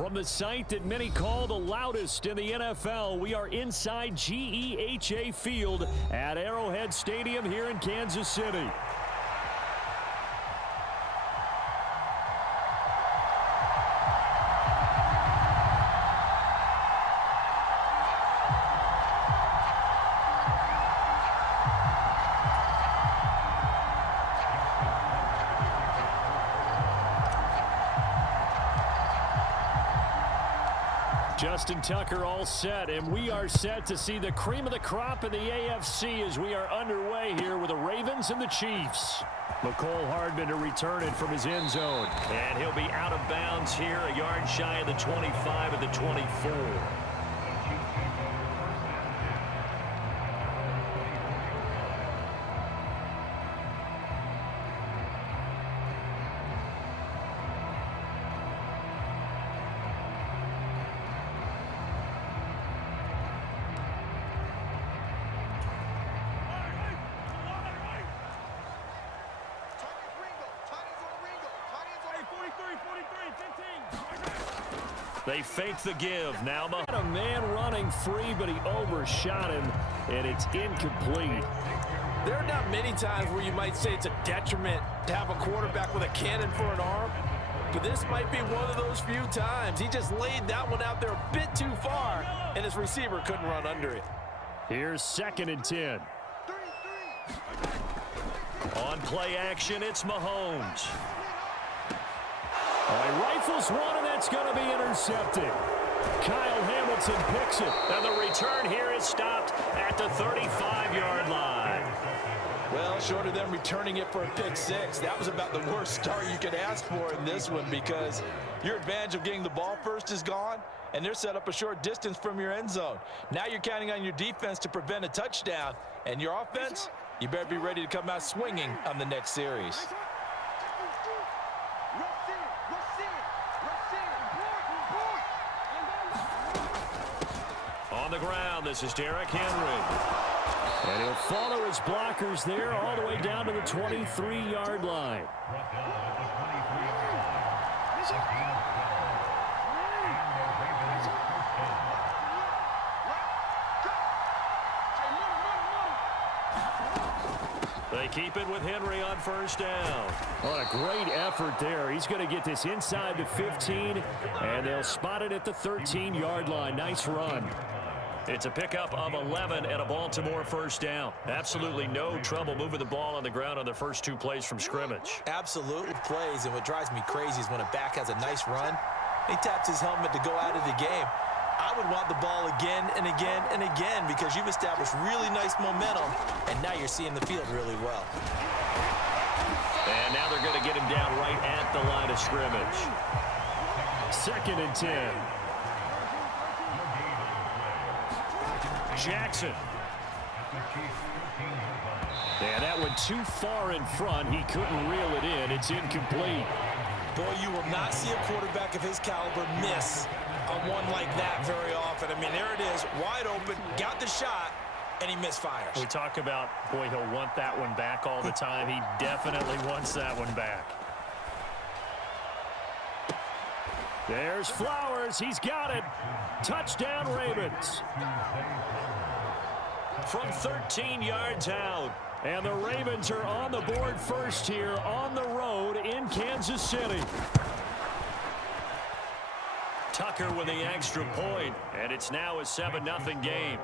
From the site that many call the loudest in the NFL, we are inside GEHA Field at Arrowhead Stadium here in Kansas City. Justin Tucker all set, and we are set to see the cream of the crop in the AFC as we are underway here with the Ravens and the Chiefs. Mecole Hardman to return it from his end zone. And he'll be out of bounds here, a yard shy of the 25 of the 24. They fake the give. Now a man running free, but he overshot him, and it's incomplete. There are not many times where you might say it's a detriment to have a quarterback with a cannon for an arm, but this might be one of those few times. He just laid that one out there a bit too far, and his receiver couldn't run under it. Here's 2nd and 10. On play action, it's Mahomes. He rifles one, and that's going to be intercepted. Kyle Hamilton picks it. And the return here is stopped at the 35-yard line. Well, short of them returning it for a pick six, that was about the worst start you could ask for in this one because your advantage of getting the ball first is gone, and they're set up a short distance from your end zone. Now you're counting on your defense to prevent a touchdown, and your offense, you better be ready to come out swinging on the next series. On the ground, this is Derrick Henry. And he'll follow his blockers there all the way down to the 23-yard line. They keep it with Henry on first down. What a great effort there. He's going to get this inside the 15, and they'll spot it at the 13-yard line. Nice run. It's a pickup of 11 and a Baltimore first down. Absolutely no trouble moving the ball on the ground on their first 2 plays from scrimmage. Absolutely plays, and what drives me crazy is when a back has a nice run, he taps his helmet to go out of the game. I would want the ball again and again and again because you've established really nice momentum, and now you're seeing the field really well. And now they're going to get him down right at the line of scrimmage. 2nd and 10. Jackson. And that went too far in front. He couldn't reel it in. It's incomplete. Boy, you will not see a quarterback of his caliber miss on one like that very often. I mean, there it is, wide open, got the shot, and he misfires. We talk about, boy, he'll want that one back all the time. He definitely wants that one back. There's Flowers. He's got it. Touchdown, Ravens. From 13 yards out. And the Ravens are on the board first here on the road in Kansas City. Tucker with the extra point, and it's now a 7-0 game.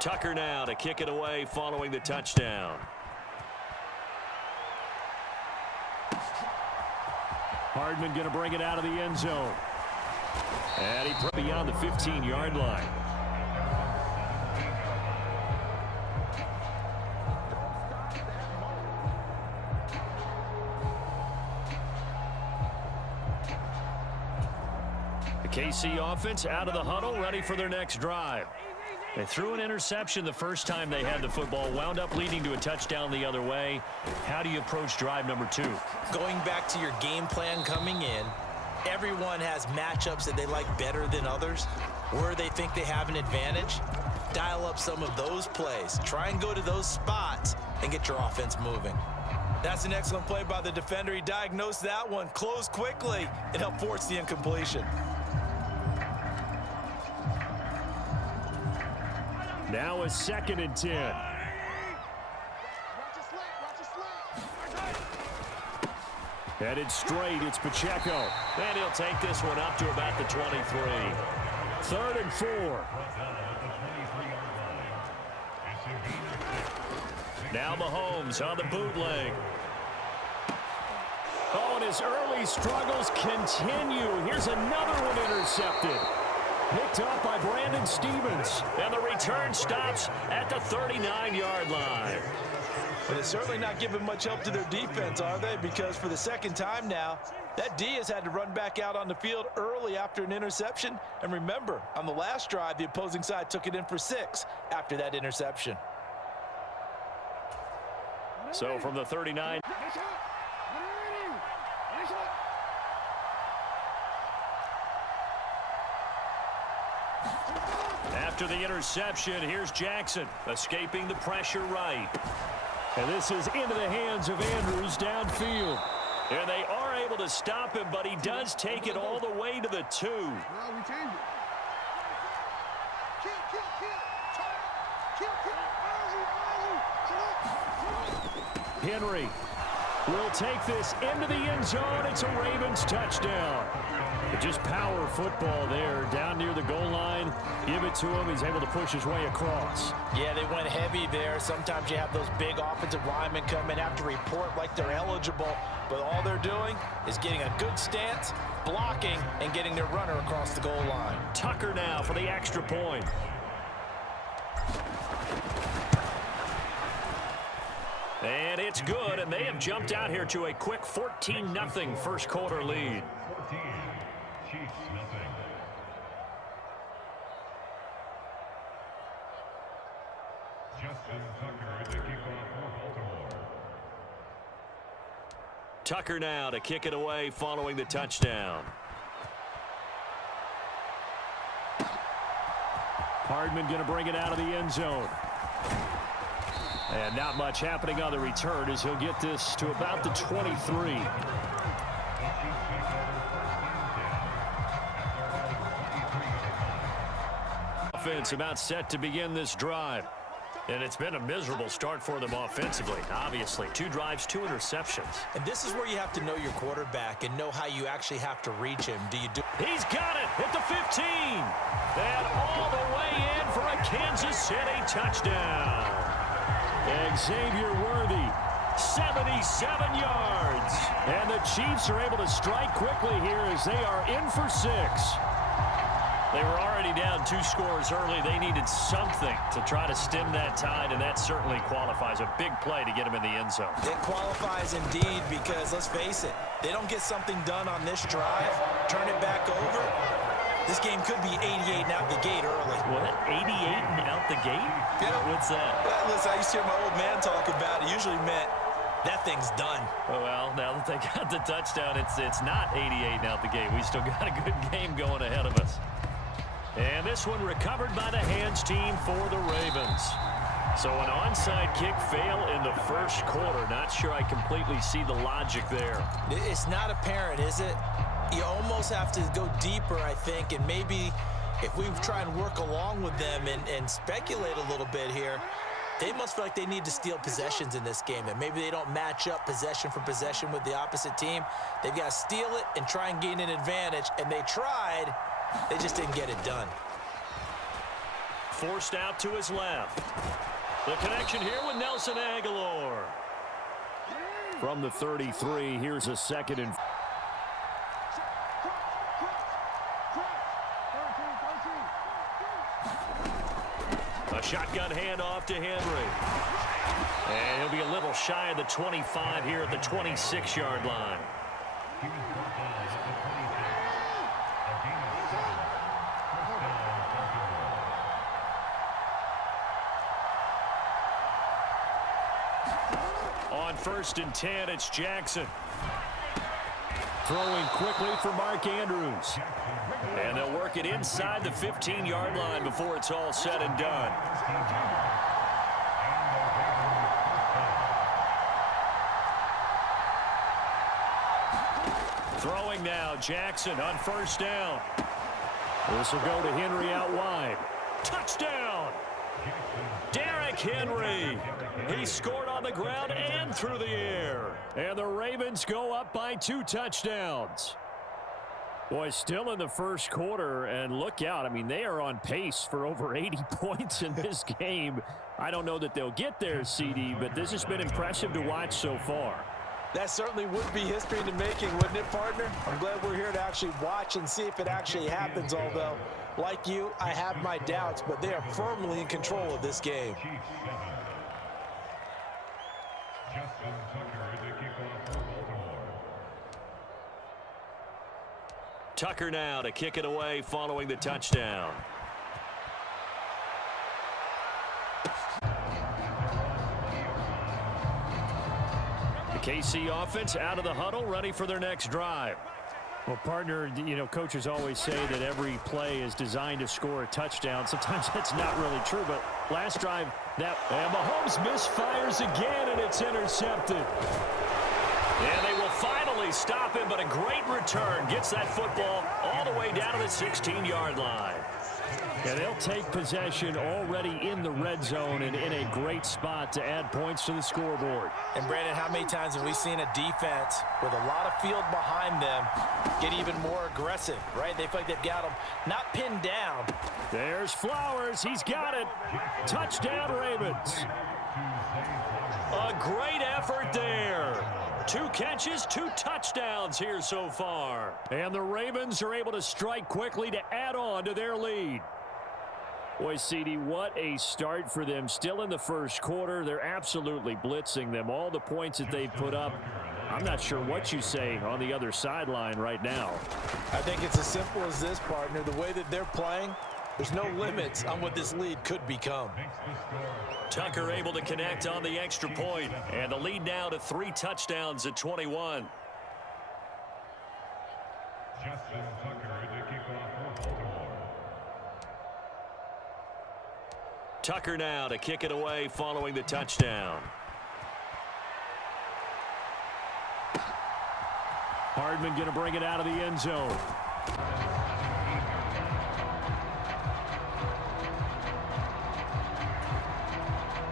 Tucker now to kick it away following the touchdown. Hardman going to bring it out of the end zone. And he put beyond the 15-yard line. The KC offense out of the huddle, ready for their next drive. They threw an interception the first time they had the football, wound up leading to a touchdown the other way. How do you approach drive number 2? Going back to your game plan coming in, everyone has matchups that they like better than others, where they think they have an advantage. Dial up some of those plays. Try and go to those spots and get your offense moving. That's an excellent play by the defender. He diagnosed that one, closed quickly, and helped force the incompletion. Now a 2nd and 10. Headed straight, it's Pacheco. And he'll take this one up to about the 23. 3rd and 4. Now Mahomes on the bootleg. Oh, and his early struggles continue. Here's another one intercepted. Picked up by Brandon Stevens. And the return stops at the 39-yard line. But it's certainly not giving much help to their defense, are they? Because for the second time now, that D has had to run back out on the field early after an interception. And remember, on the last drive, the opposing side took it in for 6 after that interception. So from the 39. After the interception, here's Jackson, escaping the pressure right. And this is into the hands of Andrews downfield. And they are able to stop him, but he does take it all the way to the 2. Henry will take this into the end zone. It's a Ravens touchdown. Just power football there down near the goal line. Give it to him. He's able to push his way across. Yeah, they went heavy there. Sometimes you have those big offensive linemen come in, have to report like they're eligible, but all they're doing is getting a good stance, blocking, and getting their runner across the goal line. Tucker now for the extra point. And it's good, and they have jumped out here to a quick 14-0 first quarter lead. 14, Chiefs nothing. Justin Tucker, the kickoff for Baltimore. Tucker now to kick it away following the touchdown. Hardman going to bring it out of the end zone. And not much happening on the return as he'll get this to about the 23. Offense about set to begin this drive. And it's been a miserable start for them offensively. Obviously, 2 drives, 2 interceptions. And this is where you have to know your quarterback and know how you actually have to reach him. He's got it at the 15. And all the way in for a Kansas City touchdown. Xavier Worthy, 77 yards. And the Chiefs are able to strike quickly here as they are in for 6. They were already down 2 scores early. They needed something to try to stem that tide, and that certainly qualifies. A big play to get them in the end zone. It qualifies indeed because, let's face it, they don't get something done on this drive, turn it back over, this game could be 88 and out the gate early. What? 88 and out the gate? Yeah. What's that? Well, listen, I used to hear my old man talk about it. Usually meant that thing's done. Oh, well, now that they got the touchdown, it's not 88 and out the gate. We still got a good game going ahead of us. And this one recovered by the hands team for the Ravens. So an onside kick fail in the first quarter. Not sure I completely see the logic there. It's not apparent, is it? You almost have to go deeper, I think, and maybe if we try and work along with them and speculate a little bit here, they must feel like they need to steal possessions in this game, and maybe they don't match up possession for possession with the opposite team. They've got to steal it and try and gain an advantage, and they tried. They just didn't get it done. Forced out to his left. The connection here with Nelson Aguilar. From the 33, here's a 2nd and... A shotgun handoff to Henry. And he'll be a little shy of the 25 here at the 26-yard line. On 1st and 10, it's Jackson. Throwing quickly for Mark Andrews. And they'll work it inside the 15-yard line before it's all said and done. Throwing now, Jackson on 1st down. This will go to Henry out wide. Touchdown! Derrick Henry. He scored on the ground and through the air. And the Ravens go up by 2 touchdowns. Boy, still in the first quarter, and look out. I mean, they are on pace for over 80 points in this game. I don't know that they'll get there, CD, but this has been impressive to watch so far. That certainly would be history in the making, wouldn't it, partner? I'm glad we're here to actually watch and see if it actually happens, although, like you, I have my doubts, but they are firmly in control of this game. Justin Tucker, the kickoff for Baltimore. Tucker now to kick it away following the touchdown. The KC offense out of the huddle, ready for their next drive. Well, partner, you know, coaches always say that every play is designed to score a touchdown. Sometimes that's not really true, but last drive, and Mahomes misfires again, and it's intercepted. And they will finally stop him, but a great return gets that football all the way down to the 16-yard line. And they'll take possession already in the red zone and in a great spot to add points to the scoreboard. And, Brandon, how many times have we seen a defense with a lot of field behind them get even more aggressive, right? They feel like they've got them not pinned down. There's Flowers. He's got it. Touchdown, Ravens. A great effort there. 2 catches, 2 touchdowns here so far. And the Ravens are able to strike quickly to add on to their lead. Boy, CD, what a start for them. Still in the first quarter. They're absolutely blitzing them. All the points that they've put up, I'm not sure what you say on the other sideline right now. I think it's as simple as this, partner. The way that they're playing, there's no limits on what this lead could become. Tucker able to connect on the extra point, and the lead now to 3 touchdowns at 21. Justin Tucker, the kickoff for Baltimore. Tucker now to kick it away following the touchdown. Hardman going to bring it out of the end zone.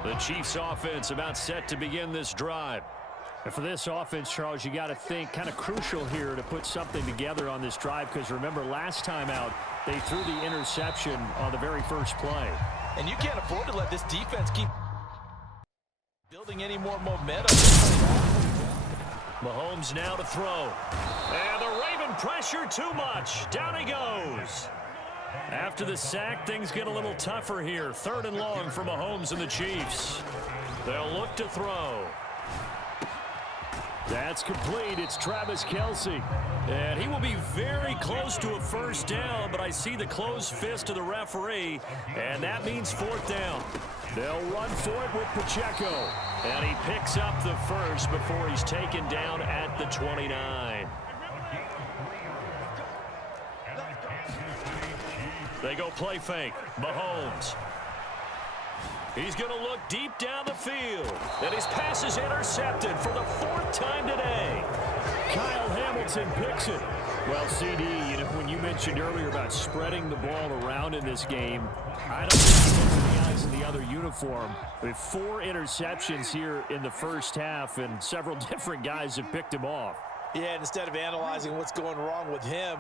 The Chiefs offense about set to begin this drive. And for this offense, Charles, you got to think kind of crucial here to put something together on this drive, because remember last time out they threw the interception on the very first play. And you can't afford to let this defense keep building any more momentum. Mahomes now to throw. And the Raven pressure too much. Down he goes. After the sack, things get a little tougher here. 3rd and long for Mahomes and the Chiefs. They'll look to throw. That's complete. It's Travis Kelce. And he will be very close to a first down, but I see the closed fist of the referee, and that means 4th down. They'll run for it with Pacheco. And he picks up the first before he's taken down at the 29. They go play fake. Mahomes. He's going to look deep down the field. And his pass is intercepted for the 4th time today. Kyle Hamilton picks it. Well, CD, you know, when you mentioned earlier about spreading the ball around in this game, I don't think he gets the eyes in the other uniform. With 4 interceptions here in the first half, and several different guys have picked him off. Yeah, instead of analyzing what's going wrong with him,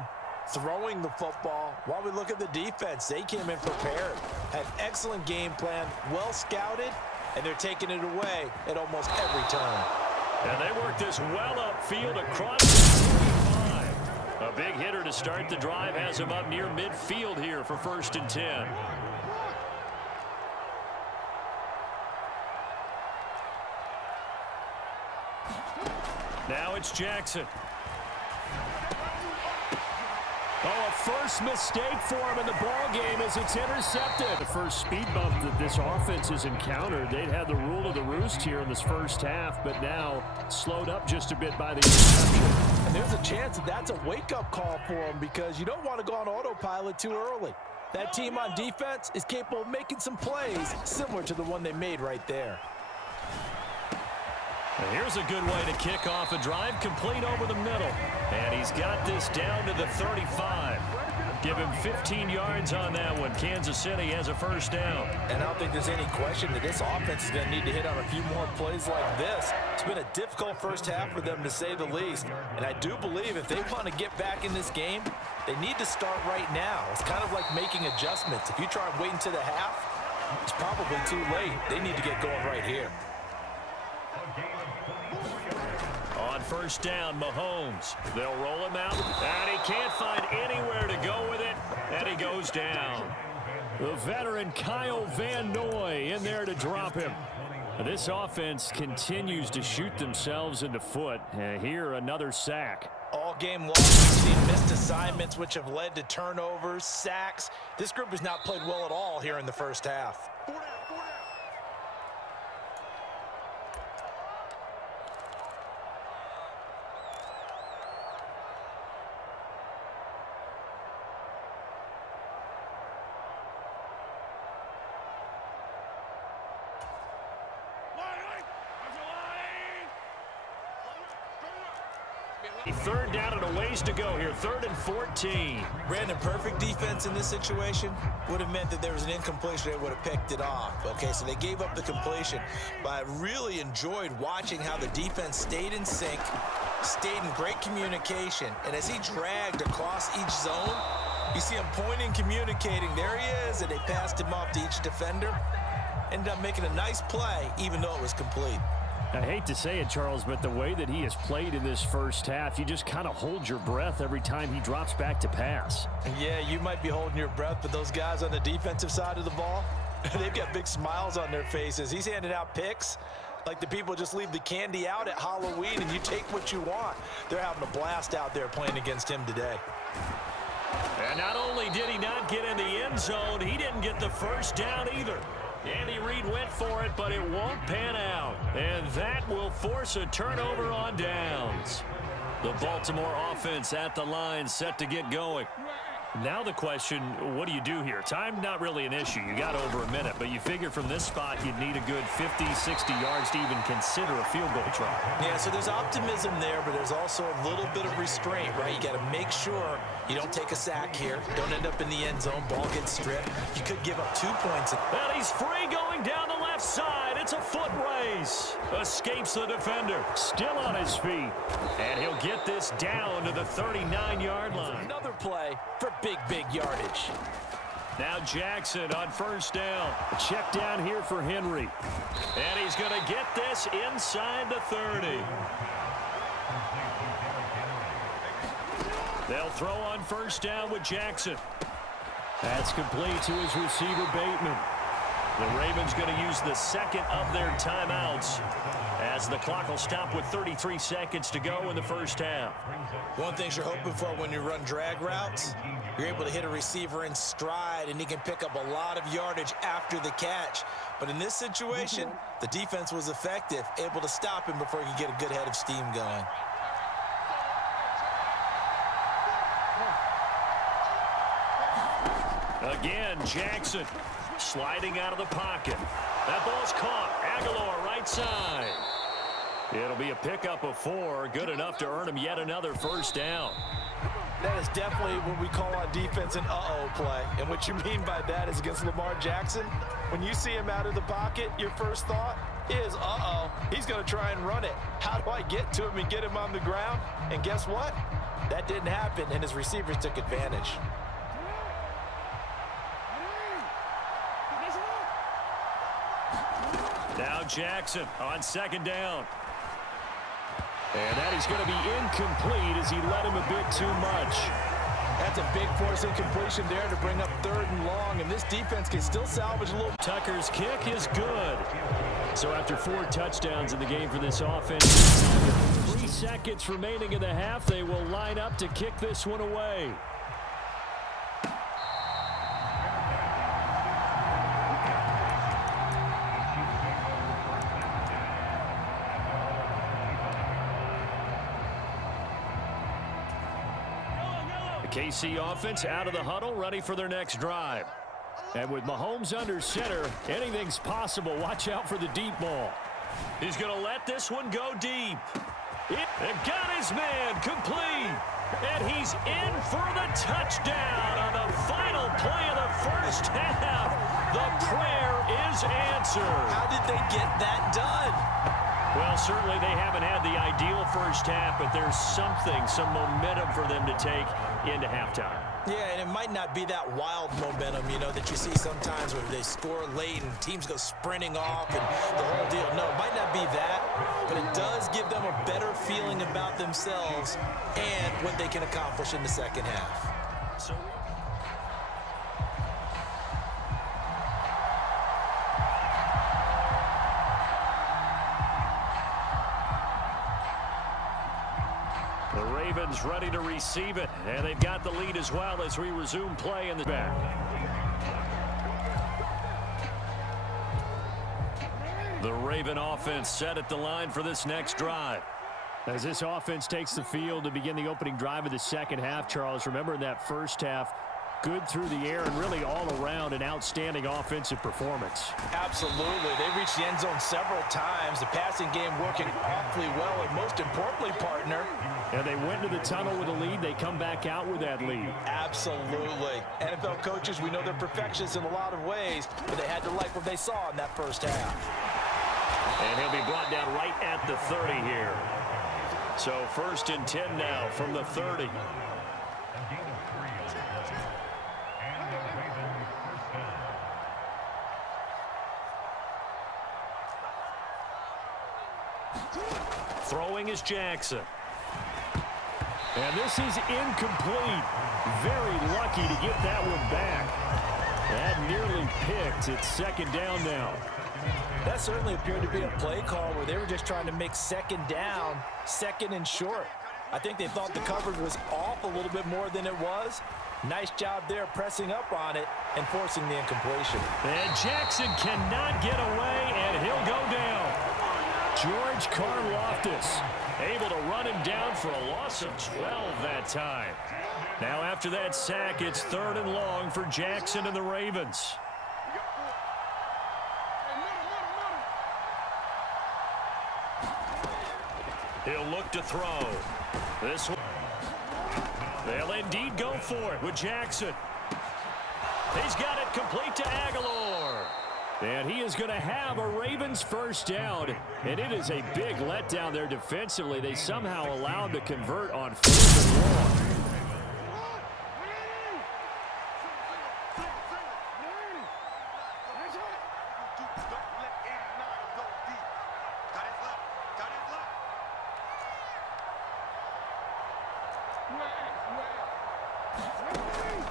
throwing the football, while we look at the defense, they came in prepared, had excellent game plan, well scouted, and they're taking it away at almost every turn. And they work this well upfield across the 45. A big hitter to start the drive has him up near midfield here for 1st and 10. Now it's Jackson. Oh, a first mistake for him in the ball game as it's intercepted. The first speed bump that this offense has encountered. They'd had the rule of the roost here in this first half, but now slowed up just a bit by the interception. And there's a chance that that's a wake-up call for him because you don't want to go on autopilot too early. That team on defense is capable of making some plays similar to the one they made right there. And here's a good way to kick off a drive, complete over the middle. And he's got this down to the 35. Give him 15 yards on that one. Kansas City has a first down. And I don't think there's any question that this offense is going to need to hit on a few more plays like this. It's been a difficult first half for them, to say the least. And I do believe if they want to get back in this game, they need to start right now. It's kind of like making adjustments. If you try and wait until the half, it's probably too late. They need to get going right here. On first down, Mahomes. They'll roll him out, and he can't find anywhere to go with it, and he goes down. The veteran Kyle Van Noy in there to drop him. This offense continues to shoot themselves in the foot. Here, another sack. All game long, we've seen missed assignments, which have led to turnovers, sacks. This group has not played well at all here in the first half. Third down and a ways to go here. 3rd and 14. Brandon, perfect defense in this situation would have meant that there was an incompletion. They would have picked it off. Okay, so they gave up the completion. But I really enjoyed watching how the defense stayed in sync, stayed in great communication. And as he dragged across each zone, you see him pointing, communicating. There he is, and they passed him off to each defender. Ended up making a nice play, even though it was complete. I hate to say it, Charles, but the way that he has played in this first half, you just kind of hold your breath every time he drops back to pass. Yeah, you might be holding your breath, but those guys on the defensive side of the ball, they've got big smiles on their faces. He's handing out picks like the people just leave the candy out at Halloween and you take what you want. They're having a blast out there playing against him today. And not only did he not get in the end zone, he didn't get the first down either. Andy Reid went for it, but it won't pan out. And that will force a turnover on downs. The Baltimore offense at the line, set to get going. Now the question, what do you do here? Time not really an issue. You got over a minute, but you figure from this spot you'd need a good 50, 60 yards to even consider a field goal try. Yeah, so there's optimism there, but there's also a little bit of restraint, right? You got to make sure you don't take a sack here. Don't end up in the end zone. Ball gets stripped. You could give up 2 points. And he's free going down the left side. It's a foot race. Escapes the defender. Still on his feet. And he'll get this down to the 39-yard line. Another play for big yardage. Now Jackson on first down. Check down here for Henry. And he's going to get this inside the 30. They'll throw on first down with Jackson. That's complete to his receiver, Bateman. The Ravens going to use the second of their timeouts as the clock will stop with 33 seconds to go in the first half. One thing you're hoping for when you run drag routes, you're able to hit a receiver in stride and he can pick up a lot of yardage after the catch. But in this situation, the defense was effective, able to stop him before he could get a good head of steam going. Again, Jackson sliding out of the pocket. That ball's caught. Aguilar right side. It'll be a pickup of 4, good enough to earn him yet another first down. That is definitely what we call on defense an uh-oh play. And what you mean by that is against Lamar Jackson, when you see him out of the pocket, your first thought is, uh-oh, he's going to try and run it. How do I get to him and get him on the ground? And guess what? That didn't happen, and his receivers took advantage. Now Jackson on second down. And that is going to be incomplete as he led him a bit too much. That's a big force incompletion there to bring up 3rd and long, and this defense can still salvage a little. Tucker's kick is good. So after 4 touchdowns in the game for this offense, 3 seconds remaining in the half, they will line up to kick this one away. KC offense out of the huddle, ready for their next drive. And with Mahomes under center, anything's possible. Watch out for the deep ball. He's going to let this one go deep. They've got his man complete. And he's in for the touchdown on the final play of the first half. The prayer is answered. How did they get that done? Well, certainly they haven't had the ideal first half, but there's some momentum for them to take into halftime. Yeah, and it might not be that wild momentum, that you see sometimes where they score late and teams go sprinting off and the whole deal. No, it might not be that, but it does give them a better feeling about themselves and what they can accomplish in the second half. The Ravens ready to receive it, and they've got the lead as well as we resume play in the back. The Raven offense set at the line for this next drive. As this offense takes the field to begin the opening drive of the second half, Charles, remember in that first half, good through the air and really all around an outstanding offensive performance. Absolutely. They reached the end zone several times. The passing game working awfully well, and most importantly, partner. And they went to the tunnel with a lead. They come back out with that lead. Absolutely. NFL coaches, we know they're perfectionists in a lot of ways, but they had to like what they saw in that first half. And he'll be brought down right at the 30 here. So 1st and 10 now from the 30. Throwing is Jackson. And this is incomplete. Very lucky to get that one back. That nearly picked. It's second down now. That certainly appeared to be a play call where they were just trying to make second down, second and short. I think they thought the coverage was off a little bit more than it was. Nice job there pressing up on it and forcing the incompletion. And Jackson cannot get away, and he'll go down. George Karlaftis able to run him down for a loss of 12 that time. Now after that sack, it's 3rd and long for Jackson and the Ravens. He'll look to throw. This one. They'll indeed go for it with Jackson. He's got it complete to Aguilar. And he is going to have a Ravens first down. And it is a big letdown there defensively. They somehow allowed to convert on 4th and long.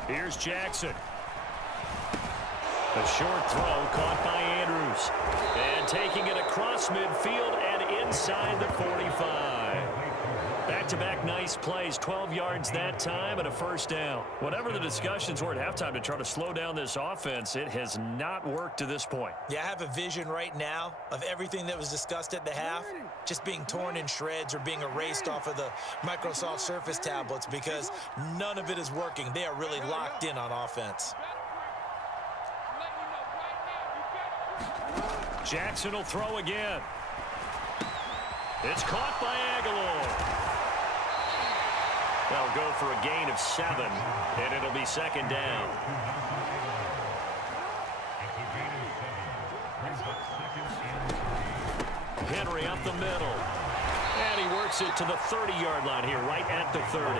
Here's Jackson. A short throw caught by Andrews. And taking it across midfield and inside the 45. Back-to-back nice plays, 12 yards that time and a first down. Whatever the discussions were at halftime to try to slow down this offense, it has not worked to this point. Yeah, I have a vision right now of everything that was discussed at the half just being torn in shreds or being erased off of the Microsoft Surface tablets because none of it is working. They are really locked in on offense. Jackson will throw again. It's caught by Aguilar. They'll go for a gain of 7, and it'll be second down. Henry up the middle. And he works it to the 30-yard line here, right at the 30.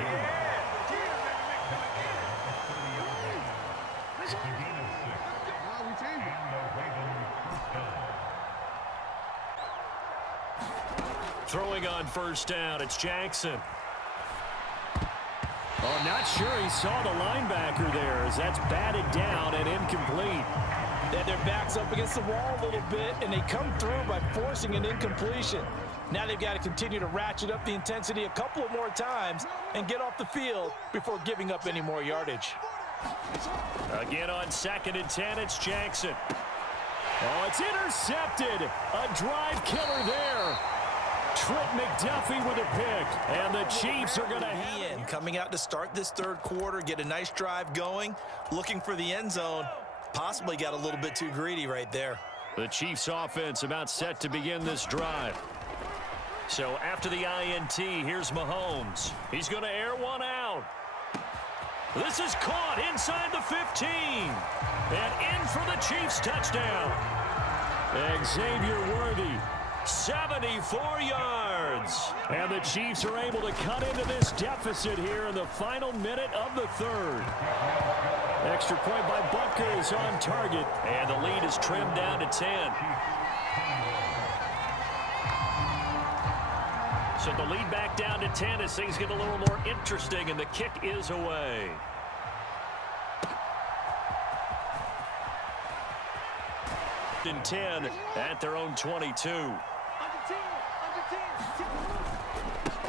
Throwing on first down, it's Jackson. Oh, not sure he saw the linebacker there as that's batted down and incomplete. Yeah, their back's up against the wall a little bit, and they come through by forcing an incompletion. Now they've got to continue to ratchet up the intensity a couple of more times and get off the field before giving up any more yardage. Again on 2nd and 10, it's Jackson. Oh, it's intercepted. A drive killer there. Trent McDuffie with a pick, and the Chiefs are going to have coming out to start this third quarter, get a nice drive going, looking for the end zone. Possibly got a little bit too greedy right there. The Chiefs offense about set to begin this drive. So after the INT, here's Mahomes. He's going to air one out. This is caught inside the 15. And in for the Chiefs touchdown. Xavier Worthy, 74 yards. And the Chiefs are able to cut into this deficit here in the final minute of the third. Extra point by Butker is on target. And the lead is trimmed down to 10. So the lead back down to 10 as things get a little more interesting, and the kick is away. In 10 at their own 22.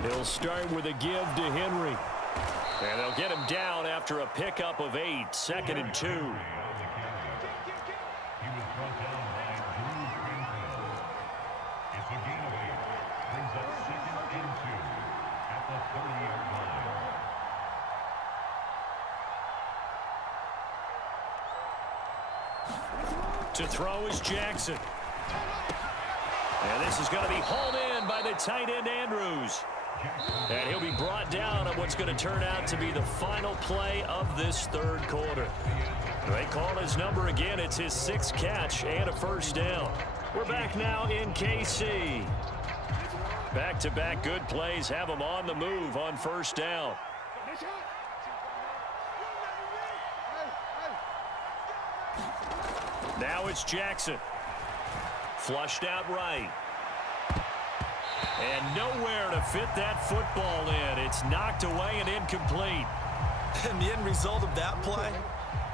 He'll start with a give to Henry. And they'll get him down after a pickup of 8, 2nd and 2. He was brought down by Drew Greenfield. It's a gain of 8. Brings up 2nd and 2 at the 30-yard line. To throw is Jackson. And this is going to be hauled in by the tight end Andrews. And he'll be brought down on what's going to turn out to be the final play of this third quarter. They call his number again. It's his 6th catch and a first down. We're back now in KC. Back-to-back good plays have him on the move on first down. Now it's Jackson. Flushed out right. And nowhere to fit that football in. It's knocked away and incomplete. And the end result of that play,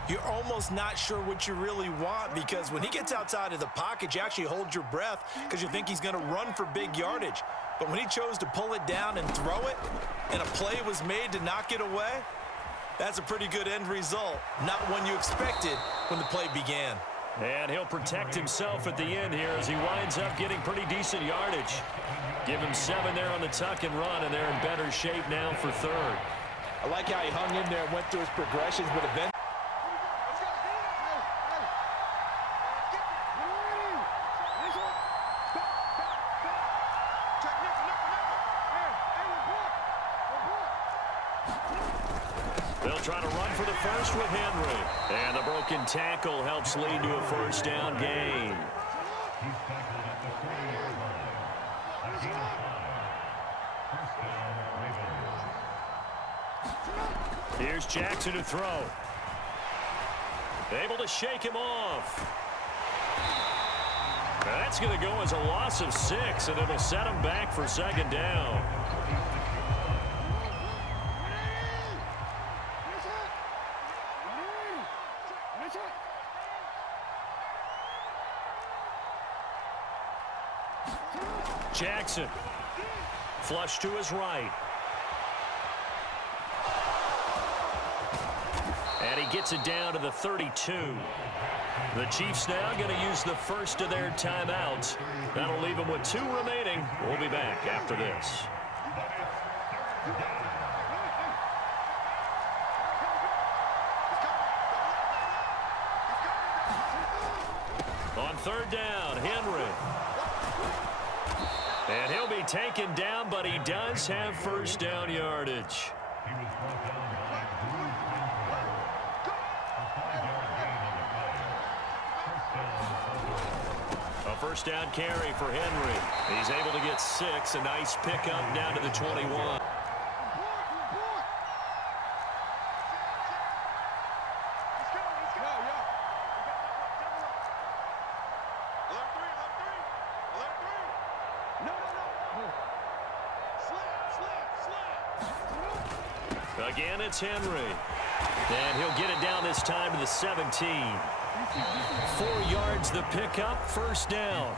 you're almost not sure what you really want, because when he gets outside of the pocket, you actually hold your breath because you think he's going to run for big yardage. But when he chose to pull it down and throw it, and a play was made to knock it away, that's a pretty good end result. Not one you expected when the play began. And he'll protect himself at the end here as he winds up getting pretty decent yardage. Give him 7 there on the tuck and run, and they're in better shape now for third. I like how he hung in there and went through his progressions, but eventually they'll try to run for the first with Henry. And the broken tackle helps lead to a first down gain. He's tackled at the 40-yard line. A gain of 5. First down, Ravens. Here's Jackson to throw. Able to shake him off. That's going to go as a loss of 6, and it'll set him back for second down. Jackson. Flush to his right. And he gets it down to the 32. The Chiefs now going to use the first of their timeouts. That'll leave them with 2 remaining. We'll be back after this. On third down, Henry. And he'll be taken down, but he does have first down yardage. He was brought down by Drew Greenfield. A 5-yard gain on the play. First down. A first down carry for Henry. He's able to get 6. A nice pickup down to the 21. Again, it's Henry. And he'll get it down this time to the 17. 4 yards the pickup, first down.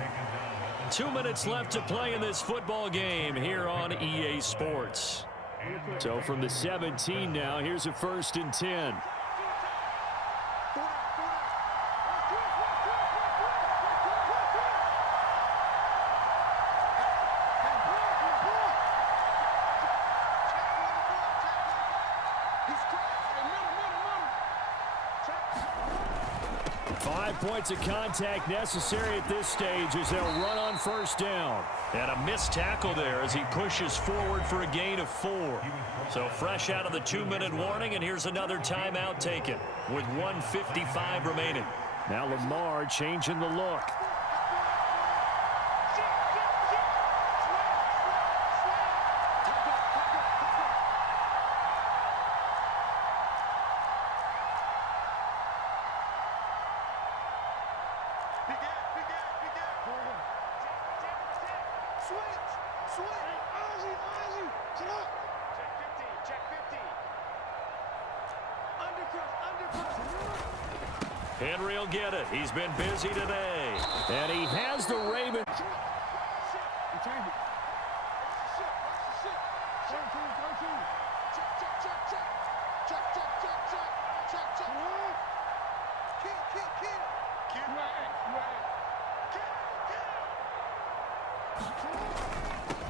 2 minutes left to play in this football game here on EA Sports. So from the 17 now, here's a 1st and 10. 5 points of contact necessary at this stage as they'll run on first down. And a missed tackle there as he pushes forward for a gain of 4. So fresh out of the 2-minute warning, and here's another timeout taken with 1:55 remaining. Now Lamar changing the look. Henry will get it. He's been busy today. And he has the Ravens.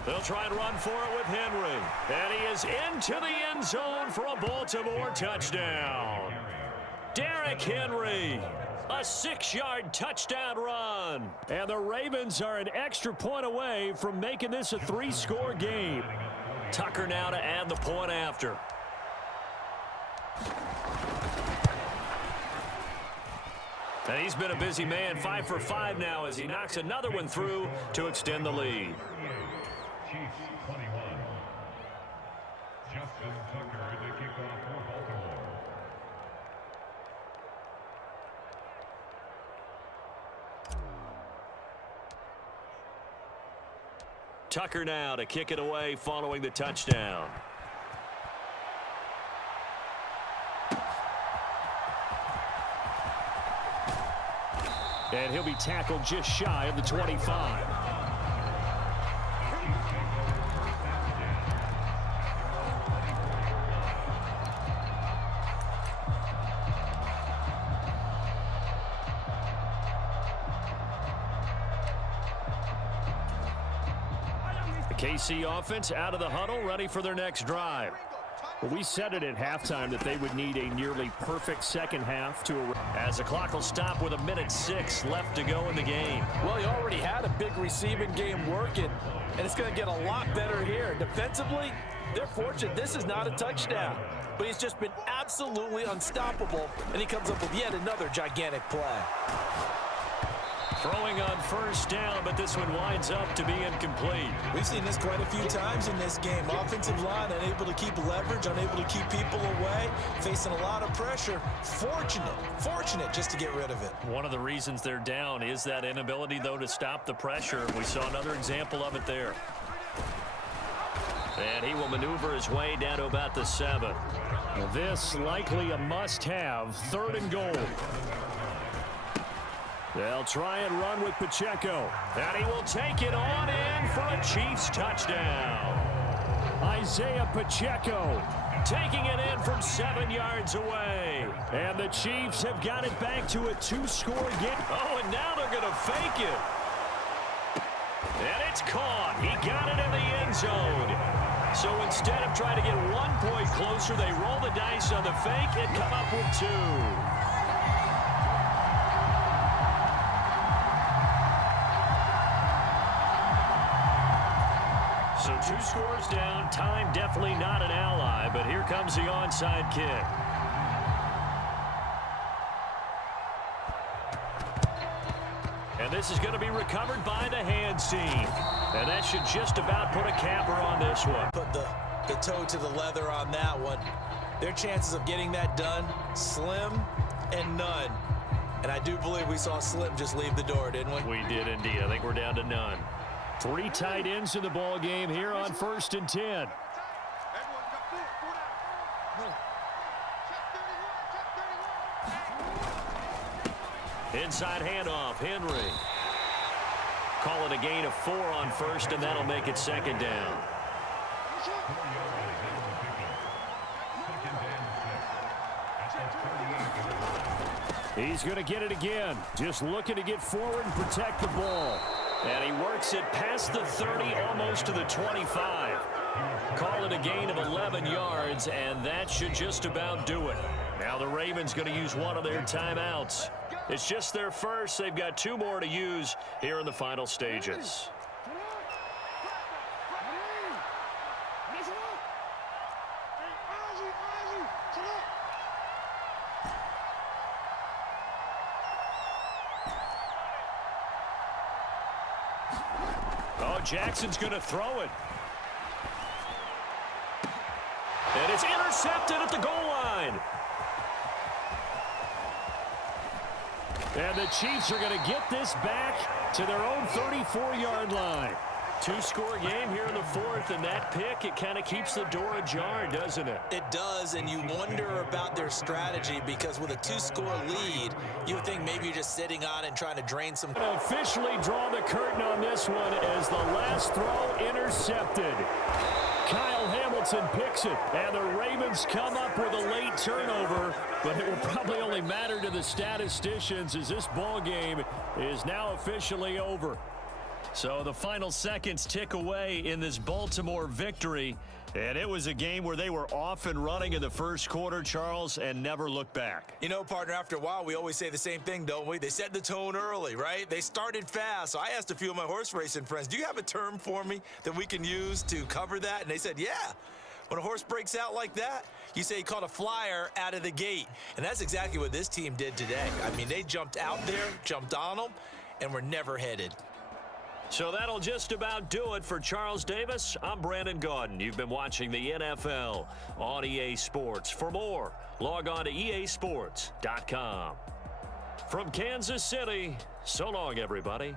They'll try and run for it with Henry. And he is into the end zone for a Baltimore touchdown. Derrick Henry, a 6-yard touchdown run. And the Ravens are an extra point away from making this a 3-score game. Tucker now to add the point after. And he's been a busy man, 5 for 5 now as he knocks another one through to extend the lead. Chiefs 21. Justin Tucker to kick off for Baltimore. Tucker now to kick it away following the touchdown. And he'll be tackled just shy of the 25. KC offense out of the huddle, ready for their next drive. Well, we said it at halftime that they would need a nearly perfect second half to as the clock will stop with 1:06 left to go in the game. Well, he already had a big receiving game working, and it's going to get a lot better here. Defensively, they're fortunate this is not a touchdown, but he's just been absolutely unstoppable, and he comes up with yet another gigantic play. Throwing on first down, but this one winds up to be incomplete. We've seen this quite a few times in this game. Offensive line unable to keep leverage, unable to keep people away, facing a lot of pressure. Fortunate just to get rid of it. One of the reasons they're down is that inability, though, to stop the pressure. We saw another example of it there. And he will maneuver his way down to about the 7. Now this likely a must-have, 3rd and goal. They'll try and run with Pacheco. And he will take it on in for a Chiefs touchdown. Isaiah Pacheco taking it in from 7 yards away. And the Chiefs have got it back to a 2-score game. Oh, and now they're going to fake it. And it's caught. He got it in the end zone. So instead of trying to get 1 point closer, they roll the dice on the fake and come up with 2. So 2 scores down. Time definitely not an ally, but here comes the onside kick. And this is going to be recovered by the hands team. And that should just about put a capper on this one. Put the toe to the leather on that one. Their chances of getting that done, slim and none. And I do believe we saw Slim just leave the door, didn't we? We did indeed. I think we're down to none. 3 tight ends in the ball game here on 1st and 10. Inside handoff, Henry. Call it a gain of 4 on first, and that'll make it 2nd down. He's going to get it again. Just looking to get forward and protect the ball. And he works it past the 30, almost to the 25. Call it a gain of 11 yards, and that should just about do it. Now the Ravens going to use one of their timeouts. It's just their first. They've got 2 more to use here in the final stages. Oh, Jackson's going to throw it. And it's intercepted at the goal line. And the Chiefs are going to get this back to their own 34-yard line. 2-score game here in the 4th, and that pick, it kind of keeps the door ajar, doesn't it? It does, and you wonder about their strategy because with a 2-score lead, you would think maybe you're just sitting on it and trying to drain some. Officially draw the curtain on this one as the last throw intercepted. Kyle Hamilton picks it, and the Ravens come up with a late turnover, but it will probably only matter to the statisticians as this ball game is now officially over. So the final seconds tick away in this Baltimore victory, and it was a game where they were off and running in the first quarter, Charles, and never looked back. You know, partner, after a while, we always say the same thing, don't we? They set the tone early, right? They started fast. So I asked a few of my horse racing friends, do you have a term for me that we can use to cover that? And they said, yeah. When a horse breaks out like that, you say he caught a flyer out of the gate. And that's exactly what this team did today. I mean, they jumped out there, jumped on them, and were never headed. So that'll just about do it for Charles Davis. I'm Brandon Gaudin. You've been watching the NFL on EA Sports. For more, log on to easports.com. From Kansas City, so long, everybody.